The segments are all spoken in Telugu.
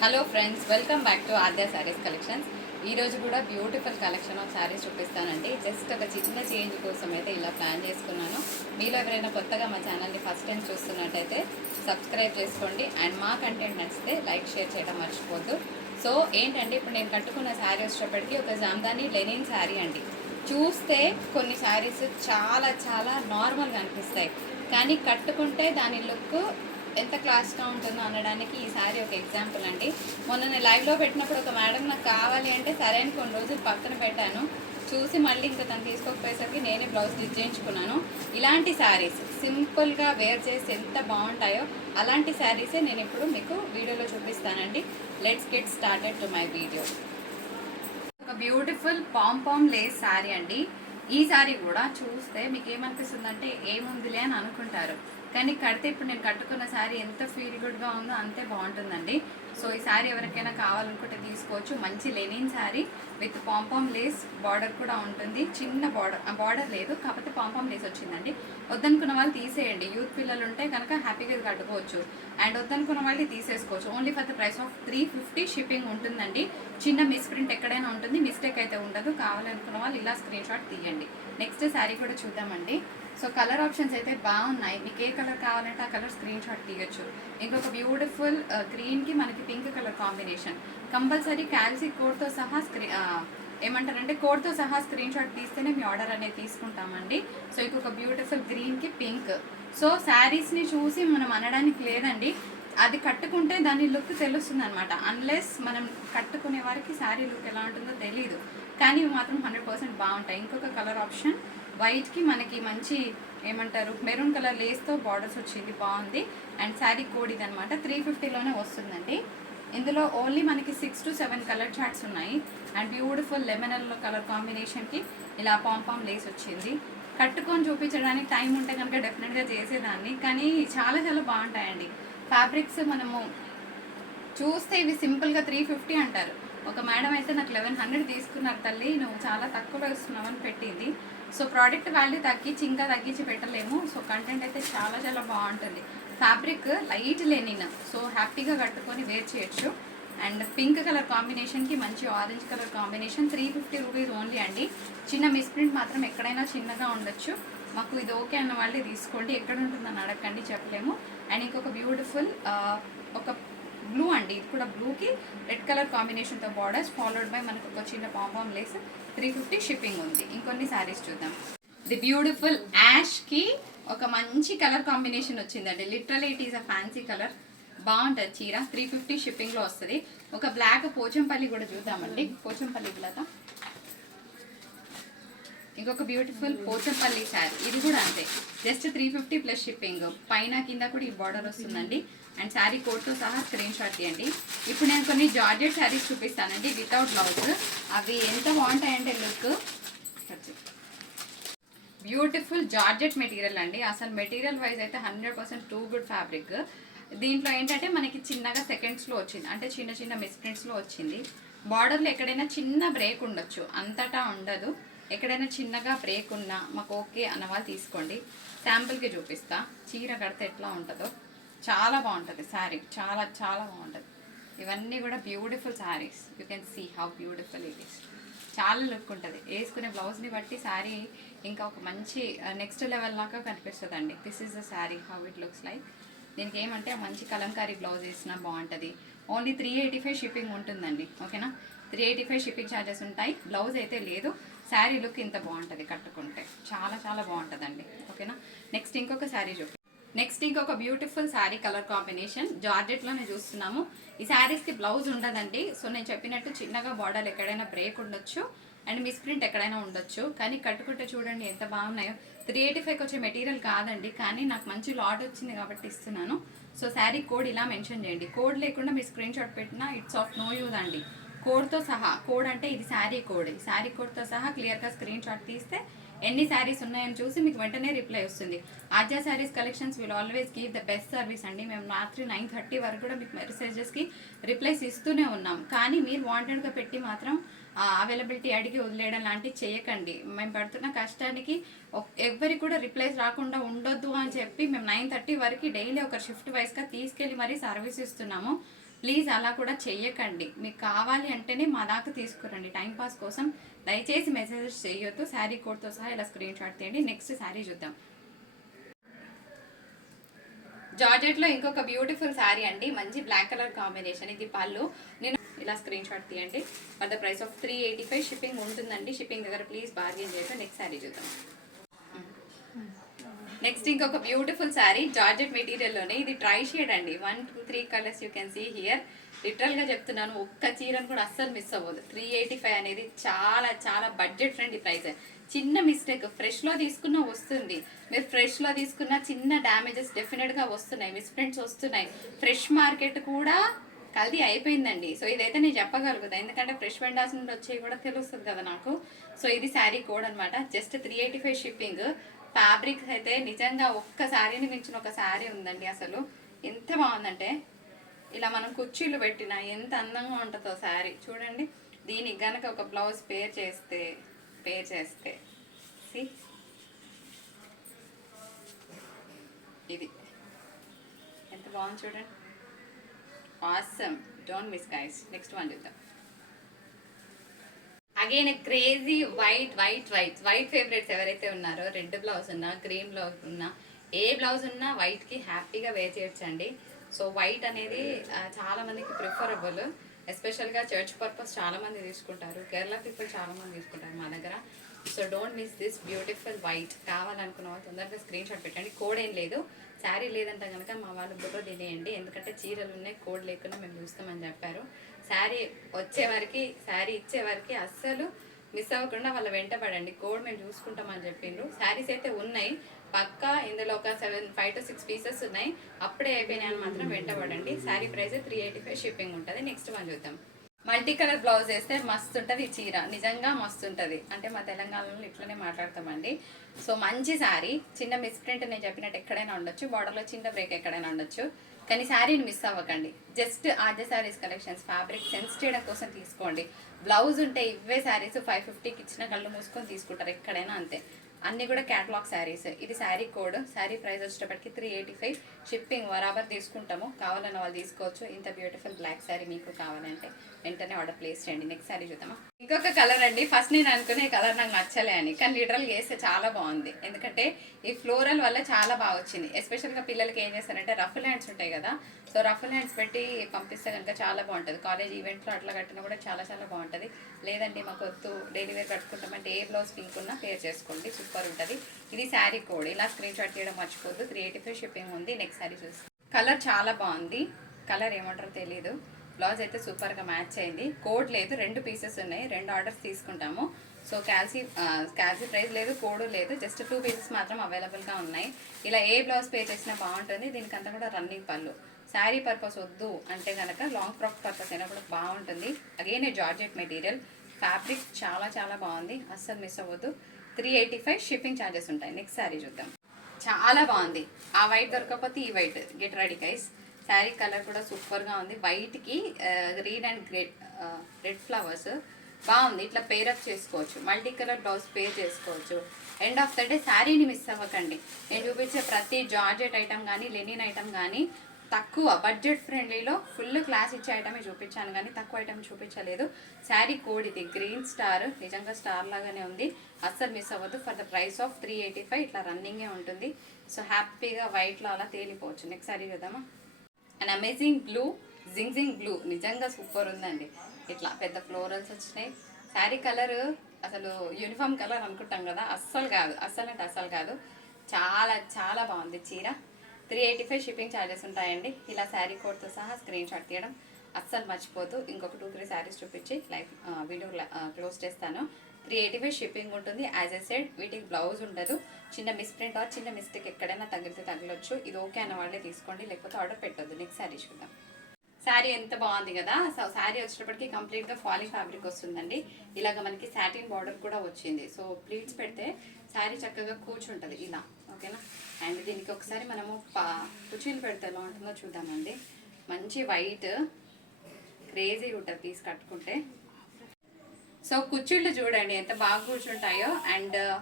Hello friends welcome back to Aadya saris collections ఈరోజు కూడా బ్యూటిఫుల్ కలెక్షన్ ఆఫ్ శారీస్ చూపిస్తానండి. జస్ట్ ఒక చిన్న చేంజ్ కోసం అయితే ఇలా ప్లాన్ చేసుకున్నాను. మీలో ఎవరైనా కొత్తగా మా ఛానల్ని ఫస్ట్ టైం చూస్తున్నట్టయితే సబ్స్క్రైబ్ చేసుకోండి. అండ్ మా కంటెంట్ నచ్చితే లైక్ షేర్ చేయడం మర్చిపోద్దు. సో ఏంటంటే ఇప్పుడు నేను కట్టుకున్న శారీ వచ్చేటప్పటికి ఒక జామ్దాని లెనిన్ శారీ అండి. చూస్తే కొన్ని శారీస్ చాలా చాలా నార్మల్గా అనిపిస్తాయి. కానీ కట్టుకుంటే దాని లుక్ ఎంత క్లాస్గా ఉంటుందో అనడానికి ఈ సారీ ఒక ఎగ్జాంపుల్ అండి. మొన్న నేను లైవ్లో పెట్టినప్పుడు ఒక మేడం నాకు కావాలి అంటే సరే అని కొన్ని రోజులు పక్కన పెట్టాను. చూసి మళ్ళీ ఇంకా తను తీసుకోకపోయేసరికి నేనే బ్లౌజ్ స్టిచ్ చేయించుకున్నాను. ఇలాంటి శారీస్ సింపుల్గా వేర్ చేసి ఎంత బాగుంటాయో అలాంటి శారీసే నేను ఇప్పుడు మీకు వీడియోలో చూపిస్తానండి. Let's get started to my video ఒక beautiful pom pom lace sari అండి. ఈ శారీ కూడా చూస్తే మీకు ఏమనిపిస్తుందంటే ఏముందిలే అని అనుకుంటారు. కానీ కడితే ఇప్పుడు నేను కట్టుకున్న శారీ ఎంత ఫీల్ గుడ్గా ఉందో అంతే బాగుంటుందండి. సో ఈ శారీ ఎవరికైనా కావాలనుకుంటే తీసుకోవచ్చు. మంచి linen sari with pompom lace border కూడా ఉంటుంది. చిన్న బార్డర్ బార్డర్ లేదు కాకపోతే పాంపామ్ లేస్ వచ్చిందండి. వద్దనుకున్న వాళ్ళు తీసేయండి. యూత్ పిల్లలు ఉంటే కనుక హ్యాపీగా కట్టుకోవచ్చు. అండ్ వద్దనుకున్న వాళ్ళు తీసేసుకోవచ్చు. Only for the price of three fifty shipping ఉంటుందండి. చిన్న మిస్ప్రింట్ ఎక్కడైనా ఉంటుంది మిస్టేక్ అయితే ఉండదు. కావాలనుకున్న వాళ్ళు ఇలా స్క్రీన్ షాట్ తీయండి. నెక్స్ట్ శారీ కూడా చూద్దామండి. సో కలర్ ఆప్షన్స్ అయితే బాగున్నాయి. మీకు ఏ కలర్ కావాలంటే ఆ కలర్ స్క్రీన్ షాట్ తీయచ్చు. ఇంకొక బ్యూటిఫుల్ గ్రీన్కి uh, మనకి పింక్ కలర్ కాంబినేషన్ కంపల్సరీ క్యాల్సీ కోడ్తో సహా స్క్రీ ఏమంటారంటే కోడ్తో సహా స్క్రీన్ షాట్ తీస్తేనే మీ ఆర్డర్ అనేది తీసుకుంటామండి. సో ఇంకొక బ్యూటిఫుల్ గ్రీన్కి పింక్ సో శారీస్ని చూసి మనం అనడానికి లేదండి. అది కట్టుకుంటే దాని లుక్ తెలుస్తుంది అనమాట అన్లెస్ మనం కట్టుకునే వారికి శారీ లుక్ ఎలా ఉంటుందో తెలియదు కానీ ఇవి మాత్రం హండ్రెడ్ పర్సెంట్ బాగుంటాయి. ఇంకొక కలర్ ఆప్షన్ వైట్కి మనకి మంచి ఏమంటారు? మెరూన్ కలర్ లేస్తో బార్డర్స్ వచ్చింది బాగుంది. అండ్ శారీ కోడిది ఇది అనమాట త్రీ ఫిఫ్టీలోనే వస్తుందండి. ఇందులో ఓన్లీ మనకి six to seven colour charts ఉన్నాయి. అండ్ బ్యూటిఫుల్ లెమనల్ కలర్ కాంబినేషన్కి ఇలా పాంపామ్ లేస్ వచ్చింది. కట్టుకొని చూపించడానికి టైం ఉంటే కనుక డెఫినెట్గా చేసేదాన్ని. కానీ చాలా చాలా బాగుంటాయండి. ఫ్యాబ్రిక్స్ మనము చూస్తే ఇవి సింపుల్గా త్రీ ఫిఫ్టీ అంటారు. ఒక మేడం అయితే నాకు లెవెన్ హండ్రెడ్ తీసుకున్నారు తల్లి నువ్వు చాలా తక్కువలో ఇస్తున్నావు అని పెట్టింది. సో ప్రోడక్ట్ వాల్యూ తగ్గించి ఇంకా తగ్గించి పెట్టలేము. సో కంటెంట్ అయితే చాలా చాలా బాగుంటుంది. ఫ్యాబ్రిక్ లైట్ లెనిన్ సో హ్యాపీగా కట్టుకొని వేర్ చేయొచ్చు. అండ్ పింక్ కలర్ కాంబినేషన్కి మంచి orange colour combination three fifty rupees only అండి. చిన్న మిస్ప్రింట్ మాత్రం ఎక్కడైనా చిన్నగా ఉండొచ్చు. మాకు ఇది ఓకే అన్న వాళ్ళే తీసుకోండి. ఎక్కడ ఉంటుందని అడగండి చెప్పలేము. అండ్ ఇంకొక బ్యూటిఫుల్ ఒక బ్లూ అండి. ఇది కూడా బ్లూకి రెడ్ కలర్ కాంబినేషన్తో బార్డర్స్ ఫాలోడ్ బై మనకు ఒక చిన్న pompom lace three fifty shipping ఉంది. ఇంకొన్ని శారీస్ చూద్దాం. ది బ్యూటిఫుల్ యాష్కి ఒక మంచి కలర్ కాంబినేషన్ వచ్చిందండి. Literally it is a fancy colour బాగుంటుంది చీర. త్రీ ఫిఫ్టీ షిప్పింగ్లో వస్తుంది. ఒక బ్లాక్ పోచంపల్లి కూడా చూద్దామండి. పోచంపల్లి లత ఇంకొక బ్యూటిఫుల్ పోచంపల్లి శారీ. ఇది కూడా అంతే. Just three fifty plus shipping పైన కింద కూడా ఈ బార్డర్ వస్తుందండి. అండ్ శారీ కోడ్తో సహా స్క్రీన్ షాట్ తీయండి. ఇప్పుడు నేను కొన్ని జార్జెట్ శారీస్ చూపిస్తానండి వితౌట్ బ్లౌజ్ అవి ఎంత బాగుంటాయంటే లుక్ బ్యూటిఫుల్ జార్జెట్ మెటీరియల్ అండి. అసలు మెటీరియల్ వైజ్ అయితే hundred percent too good fabric దీంట్లో ఏంటంటే మనకి చిన్నగా సెకండ్స్లో వచ్చింది. అంటే చిన్న చిన్న మిస్ప్రింట్స్లో వచ్చింది. బార్డర్లో ఎక్కడైనా చిన్న బ్రేక్ ఉండొచ్చు. అంతటా ఉండదు. ఎక్కడైనా చిన్నగా బ్రేక్ ఉన్నా మాకు ఓకే అన్న వాళ్ళు తీసుకోండి. శాంపుల్కి చూపిస్తా. చీర కడితే ఎట్లా ఉంటుందో. చాలా బాగుంటుంది శారీ. చాలా చాలా బాగుంటుంది. ఇవన్నీ కూడా beautiful saris you can see how beautiful it is చాలా లుక్ ఉంటుంది. వేసుకునే బ్లౌజ్ని బట్టి శారీ ఇంకా ఒక మంచి నెక్స్ట్ లెవెల్ దాకా అండి this is the sari how it looks like దీనికి ఏమంటే మంచి కలంకారీ బ్లౌజ్ వేసినా బాగుంటుంది. Only three eighty five shipping ఉంటుందండి. ఓకేనా three eighty five shipping charges ఉంటాయి. బ్లౌజ్ అయితే లేదు. శారీ లుక్ ఇంత బాగుంటుంది కట్టుకుంటే. చాలా చాలా బాగుంటుందండి. ఓకేనా నెక్స్ట్ ఇంకొక శారీ చూపి నెక్స్ట్ ఇంకొక బ్యూటిఫుల్ శారీ కలర్ కాంబినేషన్ జార్జెట్లోనే చూస్తున్నాము. ఈ శారీస్కి బ్లౌజ్ ఉండదండి. సో నేను చెప్పినట్టు చిన్నగా బార్డర్ ఎక్కడైనా బ్రేక్ ఉండొచ్చు. అండ్ మిస్ప్రింట్ ఎక్కడైనా ఉండొచ్చు. కానీ కట్టుకుంటే చూడండి ఎంత బాగున్నాయో. త్రీ ఎయిటీ ఫైవ్కి వచ్చే మెటీరియల్ కాదండి. కానీ నాకు మంచి లాట్ వచ్చింది కాబట్టి ఇస్తున్నాను. సో శారీ కోడ్ ఇలా మెన్షన్ చేయండి. కోడ్ లేకుండా మీ స్క్రీన్ షాట్ పెట్టినా ఇట్స్ ఆఫ్ నో యూజ్ అండి. కోడ్తో సహా కోడ్ అంటే ఇది శారీ కోడ్ ఈ శారీ కోడ్తో సహా క్లియర్గా స్క్రీన్ షాట్ తీస్తే ఎన్ని శారీస్ ఉన్నాయని చూసి మీకు వెంటనే రిప్లై వస్తుంది. Aadya saris collections will always give the best service అండి. మేము రాత్రి నైన్ థర్టీ వరకు కూడా మీకు మెసేజెస్కి రిప్లైస్ ఇస్తూనే ఉన్నాం. కానీ మీరు వాంటెడ్గా పెట్టి మాత్రం అవైలబిలిటీ అడిగి వదిలేయడం లాంటివి చేయకండి. మేము పడుతున్న కష్టానికి ఒక్- ఎవ్వరికి కూడా రిప్లైస్ రాకుండా ఉండొద్దు అని చెప్పి మేము నైన్ థర్టీ వరకు డైలీ ఒక షిఫ్ట్ వైస్గా తీసుకెళ్ళి మరీ సర్వీస్ ఇస్తున్నాము. ప్లీజ్ అలా కూడా చెయ్యకండి. మీకు కావాలి అంటేనే మా దాకా తీసుకురండి. టైంపాస్ కోసం దయచేసి మెసేజెస్ చేయొద్దు. శారీ కోడ్తో సహా ఇలా స్క్రీన్ షాట్ తీయండి. నెక్స్ట్ శారీ చూద్దాం. జార్జెట్లో ఇంకొక బ్యూటిఫుల్ శారీ అండి. మంచి బ్లాక్ కలర్ కాంబినేషన్. ఇది పళ్ళు. నేను ఇలా స్క్రీన్ షాట్ తీయండి. For the price of three eighty five shipping ఉంటుందండి. షిప్పింగ్ దగ్గర ప్లీజ్ బార్గెన్ చేసి నెక్స్ట్ శారీ చూద్దాం. నెక్స్ట్ ఇంకొక బ్యూటిఫుల్ శారీ జార్జెట్ మెటీరియల్లోనే. ఇది ట్రై షేడ్ అండి. One two three colours you can see here లిటరల్గా చెప్తున్నాను ఒక్క చీరను కూడా అస్సలు మిస్ అవ్వదు. త్రీ ఎయిటీ ఫైవ్ అనేది చాలా చాలా బడ్జెట్ ఫ్రెండ్లీ ప్రైస్ చిన్న మిస్టేక్ ఫ్రెష్లో తీసుకున్న వస్తుంది. మీరు ఫ్రెష్లో తీసుకున్న చిన్న డ్యామేజెస్ డెఫినెట్గా వస్తున్నాయి మిస్ప్రింట్స్ వస్తున్నాయి. ఫ్రెష్ మార్కెట్ కూడా కల్దీ అయిపోయిందండి. సో ఇదైతే నేను చెప్పగలుగుతా. ఎందుకంటే ఫ్రెష్ వెండాస్ నుండి వచ్చేవి కూడా తెలుస్తుంది కదా నాకు. సో ఇది శారీ కోడ్ అనమాట just three eighty five shipping fabric అయితే నిజంగా ఒక్క శారీని మించిన ఒక శారీ ఉందండి అసలు. ఎంత బాగుందంటే ఇలా మనం కుర్చీలు పెట్టిన ఎంత అందంగా ఉంటుందో శారీ. చూడండి దీనికి గనక ఒక బ్లౌజ్ పేర్ చేస్తే పేర్ చేస్తే. సి. ఇది. ఎంత బాగుంది చూడండి. Awesome don't miss guys next one చూద్దాం. Again crazy white white white white favourites ఎవరైతే ఉన్నారో రెడ్ బ్లౌజ్ ఉన్నా గ్రీన్ బ్లౌజ్ ఉన్నా ఏ బ్లౌజ్ ఉన్నా వైట్కి హ్యాపీగా వేర్ చేయొచ్చండి. సో వైట్ అనేది చాలామందికి ప్రిఫరబుల్ ఎస్పెషల్గా చర్చ్ పర్పస్ చాలామంది తీసుకుంటారు. కేరళ పీపుల్ చాలామంది తీసుకుంటారు మా దగ్గర. So don't miss this beautiful white కావాలనుకున్న వాళ్ళు తొందరగా స్క్రీన్ షాట్ పెట్టండి. కోడ్ ఏం లేదు. శారీ లేదంటే కనుక మా వాళ్ళు బుర్ర తినేయండి. ఎందుకంటే చీరలు ఉన్నాయి కోడ్ లేకుండా మేము చూస్తామని చెప్పారు. శారీ వచ్చే వరకు శారీ ఇచ్చే వరకు అస్సలు మిస్ అవ్వకుండా వాళ్ళ వెంట పడండి. కోడ్ మేము చూసుకుంటామని చెప్పిండ్రు. శారీస్ అయితే ఉన్నాయి. పక్కా ఇందులో ఒక seven five to six pieces ఉన్నాయి. అప్పుడే అయిపోయినాయి అని మాత్రం వెంట పడండి. Sari price three eighty five shipping ఉంటుంది. నెక్స్ట్ వన్ చూద్దాం. మల్టీ కలర్ బ్లౌజ్ వేస్తే మస్తు ఉంటుంది చీర. నిజంగా మస్తు ఉంటుంది. అంటే మా తెలంగాణలో ఇట్లనే మాట్లాడతామండి. సో మంచి శారీ చిన్న మిస్ప్రింట్ నేను చెప్పినట్టు ఎక్కడైనా ఉండొచ్చు. బార్డర్లో చిన్న బ్రేక్ ఎక్కడైనా ఉండొచ్చు. కానీ శారీని మిస్ అవ్వకండి. Just Aadya saris collections fabric sense చేయడం కోసం తీసుకోండి. బ్లౌజ్ ఉంటే ఇవే శారీస్ ఫైవ్ ఫిఫ్టీకి ఇచ్చిన కళ్ళు మూసుకొని తీసుకుంటారు ఎక్కడైనా అంతే. అన్ని కూడా క్యాటలాగ్ శారీస్ ఇది శారీ కోడ్ శారీ ప్రైస్ వచ్చేటప్పటికి త్రీ ఎయిటీ ఫైవ్ షిప్పింగ్ బరాబర్ తీసుకుంటాము. కావాలన్న వాళ్ళు తీసుకోవచ్చు. ఇంత బ్యూటిఫుల్ బ్లాక్ శారీ మీకు కావాలంటే వెంటనే ఆర్డర్ ప్లేస్ చేయండి. నెక్స్ట్ శారీ చూద్దామా? ఇంకొక కలర్ అండి. ఫస్ట్ నేను అనుకునే కలర్ నాకు నచ్చలే అని. కానీ లిటరల్ వేస్తే చాలా బాగుంది. ఎందుకంటే ఈ ఫ్లోరల్ వల్ల చాలా బాగా వచ్చింది. ఎస్పెషల్గా పిల్లలకి ఏం చేస్తారంటే రఫ్ హ్యాండ్స్ ఉంటాయి కదా. సో రఫ్ హ్యాండ్స్ పెట్టి పంపిస్తే కనుక చాలా బాగుంటుంది. కాలేజ్ ఈవెంట్లో అట్లా కట్టినా కూడా చాలా చాలా బాగుంటుంది. లేదండి మాకు వద్దు. డైలీ వేర్ కట్టుకుంటామంటే ఏ బ్లౌజ్ పింక్ ఉన్నా పేర్ చేసుకోండి. సూపర్ ఉంటుంది. ఇది శారీ కోడ్. ఇలా స్క్రీన్ షాట్ చేయడం మర్చిపోద్దు త్రీ ఎయిటీ ఫైవ్ షిప్పింగ్ ఉంది. నెక్స్ట్ శారీ చూసి కలర్ చాలా బాగుంది. కలర్ ఏమంటారో తెలీదు. బ్లౌజ్ అయితే సూపర్గా మ్యాచ్ అయింది. కోడ్ లేదు రెండు పీసెస్ ఉన్నాయి రెండు ఆర్డర్స్ తీసుకుంటాము. సో క్యాల్సీ క్యాల్సీ ప్రైస్ లేదు కోడ్ లేదు జస్ట్ టూ పీసెస్ మాత్రం అవైలబుల్గా ఉన్నాయి. ఇలా ఏ బ్లౌజ్ పే చేసినా బాగుంటుంది దీనికంతా కూడా రన్నింగ్ పళ్ళు. శారీ పర్పస్ వద్దు అంటే కనుక లాంగ్ ఫ్రాక్ పర్పస్ అయినా కూడా బాగుంటుంది. Again georgette material. ఫ్యాబ్రిక్ చాలా చాలా బాగుంది అస్సలు మిస్ అవ్వద్దు. Three eighty five shipping charges ఉంటాయి నెక్స్ట్ శారీ చూద్దాం. చాలా బాగుంది. ఆ వైట్ దొరకకపోతే ఈ white. Get ready guys sari colour కూడా సూపర్గా ఉంది. వైట్కి గ్రీన్ అండ్ గ్రెడ్ రెడ్ ఫ్లవర్స్ బాగుంది. ఇట్లా పేరప్ చేసుకోవచ్చు. మల్టీ కలర్ బ్లౌజ్ పేర్ చేసుకోవచ్చు. ఎండ్ ఆఫ్ ద డే శారీని మిస్ అవ్వకండి. నేను చూపించే ప్రతి జార్జెట్ ఐటమ్ కానీ లెనిన్ ఐటమ్ కానీ తక్కువ బడ్జెట్ ఫ్రెండ్లీలో ఫుల్ క్లాస్ ఇచ్చే ఐటమే చూపించాను కానీ తక్కువ ఐటమ్ చూపించలేదు. శారీ కోడ్ ఇది. గ్రీన్ స్టార్ నిజంగా స్టార్ లాగానే ఉంది. అస్సలు మిస్ అవ్వద్దు. For the price of three eighty five ఇట్లా రన్నింగే ఉంటుంది. సో హ్యాపీగా వైట్లో అలా తేలిపోవచ్చు. నెక్స్ట్ శారీ చూద్దామా? అండ్ అమేజింగ్ బ్లూ జింగ్ బ్లూ నిజంగా సూపర్ ఉందండి. ఇట్లా పెద్ద ఫ్లోరల్స్ వచ్చినాయి. శారీ కలర్ అసలు యూనిఫామ్ కలర్ అనుకుంటాం కదా అస్సలు కాదు. అస్సలు అంటే అస్సలు కాదు. చాలా చాలా బాగుంది చీర. Three eighty five shipping charges ఉంటాయండి. ఇలా శారీ కోడ్తో సహా స్క్రీన్ షాట్ తీయడం అస్సలు మర్చిపోతూ ఇంకొక టూ త్రీ శారీస్ చూపించి లైఫ్ వీడియో క్లోజ్ చేస్తాను. త్రీ ఎయిటీ షిప్పింగ్ ఉంటుంది. యాజ్ ఎ సెడ్ వీటికి బ్లౌజ్ ఉండదు. చిన్న మిస్ప్రింట్ ఆర్ చిన్న మిస్టేక్ ఎక్కడైనా తగిలితే తగలొచ్చు. ఇది ఓకే అన్న వాళ్ళే తీసుకోండి. లేకపోతే ఆర్డర్ పెట్టొద్దు. నెక్స్ట్ శారీ చూద్దాం. శారీ ఎంత బాగుంది కదా? సో శారీ వచ్చేటప్పటికి కంప్లీట్గా ఫాలింగ్ ఫ్యాబ్రిక్ వస్తుందండి. ఇలాగ మనకి సాటిన్ బార్డర్ కూడా వచ్చింది. సో ప్లీట్స్ పెడితే శారీ చక్కగా కూర్చుంటుంది. ఇలా ఓకేనా అండ్ దీనికి ఒకసారి మనము పా కుచీలు పెడితే ఎలా ఉంటుందో చూద్దామండి. మంచి వైట్ క్రేజీ ఉంటుంది పీస్ కట్టుకుంటే. సో కుర్చీళ్ళు చూడండి ఎంత బాగా కూర్చుంటాయో. అండ్ uh,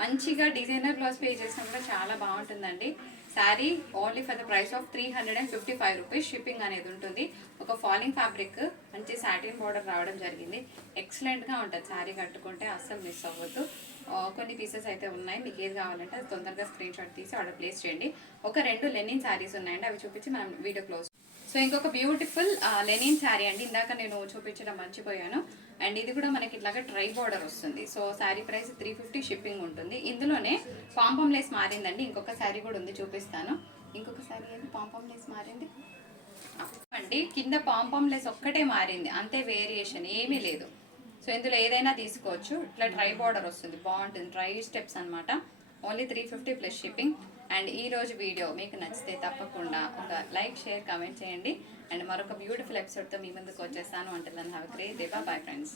మంచిగా డిజైనర్ బ్లౌజ్ పే చేసినా కూడా చాలా బాగుంటుందండి. Sari only for the price of three hundred and fifty five rupees shipping అనేది ఉంటుంది. ఒక ఫాలింగ్ ఫ్యాబ్రిక్ మంచి సాటిన్ బార్డర్ రావడం జరిగింది. ఎక్సలెంట్గా ఉంటుంది శారీ కట్టుకుంటే అస్సలు మిస్ అవ్వద్దు. కొన్ని పీసెస్ అయితే ఉన్నాయి. మీకు ఏది కావాలంటే అది తొందరగా స్క్రీన్ షాట్ తీసి ఆర్డర్ ప్లేస్ చేయండి. ఒక రెండు లెనిన్ శారీస్ ఉన్నాయండి. అవి చూపించి మనం వీడియో క్లోజ్ సో ఇంకొక బ్యూటిఫుల్ లెనిన్ శారీ అండి. ఇందాక నేను చూపించడం మర్చిపోయాను. అండ్ ఇది కూడా మనకి ఇట్లాగా ట్రై బార్డర్ వస్తుంది. So sari price three fifty shipping ఉంటుంది. ఇందులోనే పాంపం లేస్ మారిందండి. ఇంకొక శారీ కూడా ఉంది చూపిస్తాను. ఇంకొక శారీ ఏది పాంపం లేస్ మారింది. అండి కింద పాంపం లెస్ ఒక్కటే మారింది. అంతే వేరియేషన్ ఏమీ లేదు. సో ఇందులో ఏదైనా తీసుకోవచ్చు. ఇట్లా ట్రై బార్డర్ వస్తుంది. బాగుంటుంది. ట్రై స్టెప్స్ అన్నమాట. Only three fifty plus shipping. And ఈరోజు వీడియో మీకు నచ్చితే తప్పకుండా ఒక లైక్ షేర్ కామెంట్ చేయండి. అండ్ మరొక బ్యూటిఫుల్ ఎపిసోడ్తో మీ ముందుకు వచ్చేస్తాను. అంటే have great day. Bye friends.